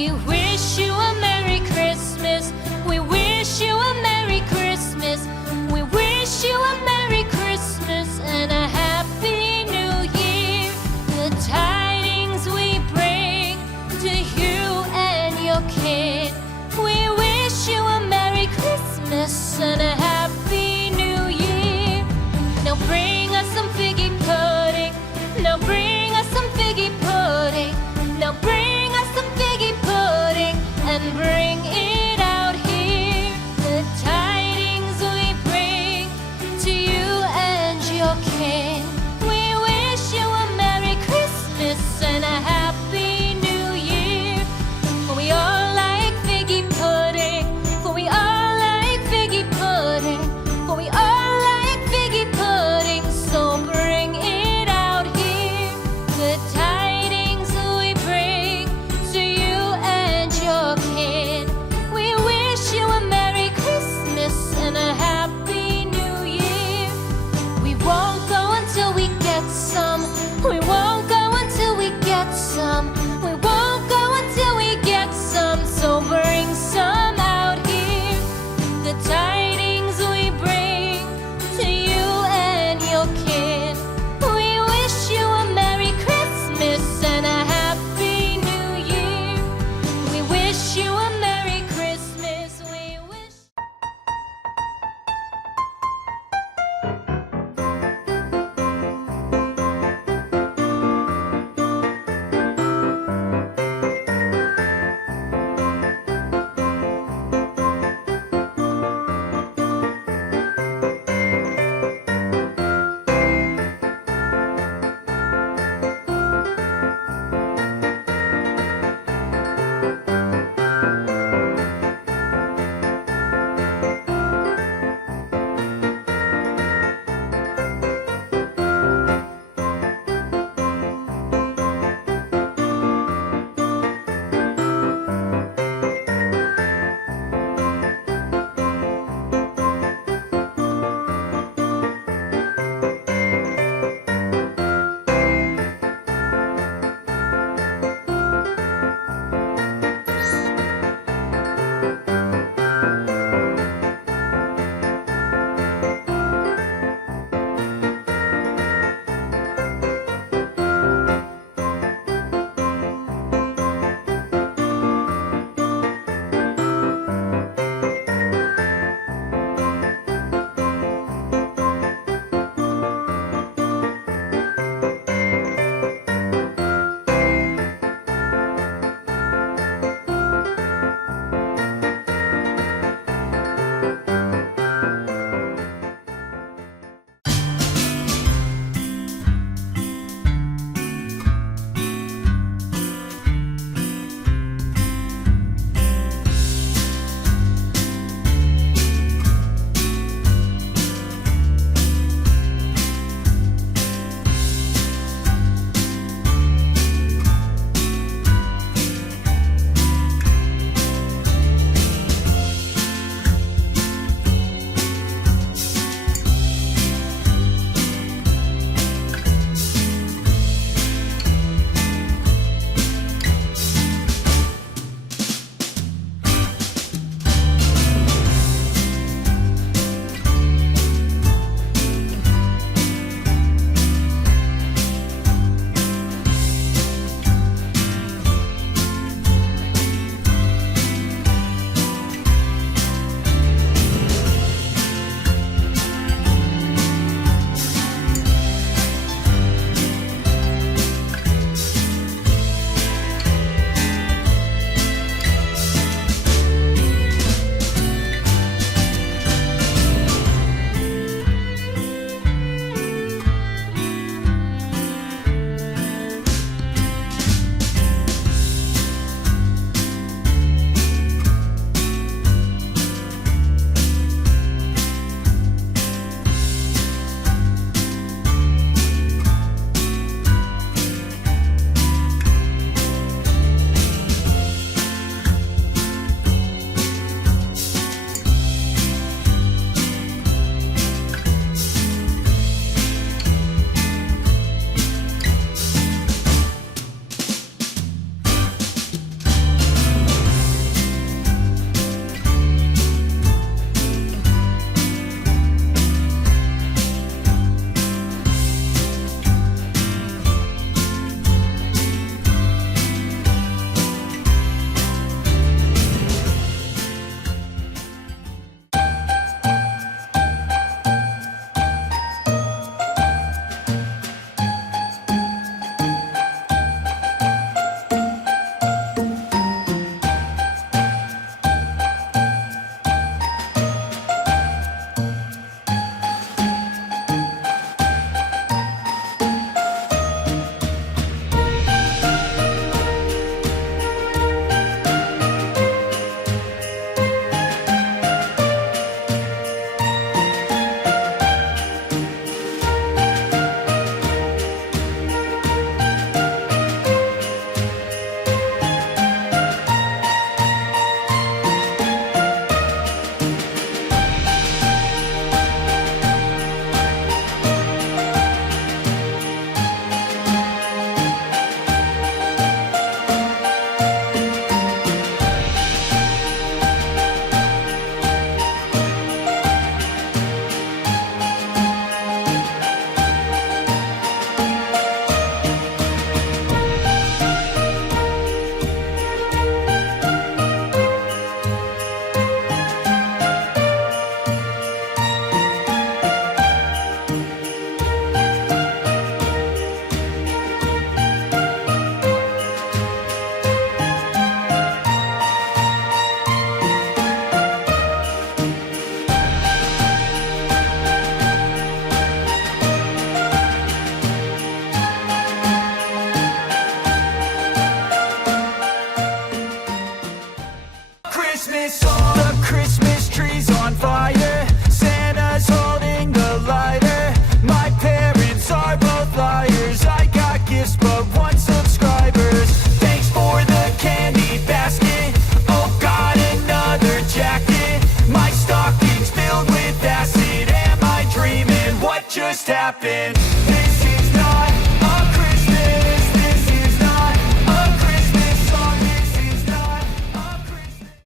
We wish you a Merry Christmas. We wish you a Merry Christmas. We wish you a Merry Christmas and a Happy New Year. The tidings we bring to you and your kin. We wish you a Merry Christmas and a Happy New Year. Now bring us some figgy pudding. Now bring us some figgy pudding. Now bring us some figgy pudding and bring it out here. The tidings we bring to you and your kin. We wish you a Merry Christmas and a Happy New Year. For we all like figgy pudding. For we all like figgy pudding. For we all like figgy pudding. So bring it out here. The tidings we bring to you and your kin. We wish you a Merry Christmas and a Happy New Year. We won't go until we get some. We won't go until we get some. We won't go until we get some. So bring some out here. The tidings we bring to you and your kin. We wish you a Merry Christmas and a Happy New Year. We wish you a Merry Christmas. We wish. Christmas. The Christmas tree's on fire, Santa's holding the lighter. My parents are both liars, I got gifts but one subscribers. Thanks for the candy basket, oh got another jacket. My stocking's filled with acid, am I dreaming? What just happened?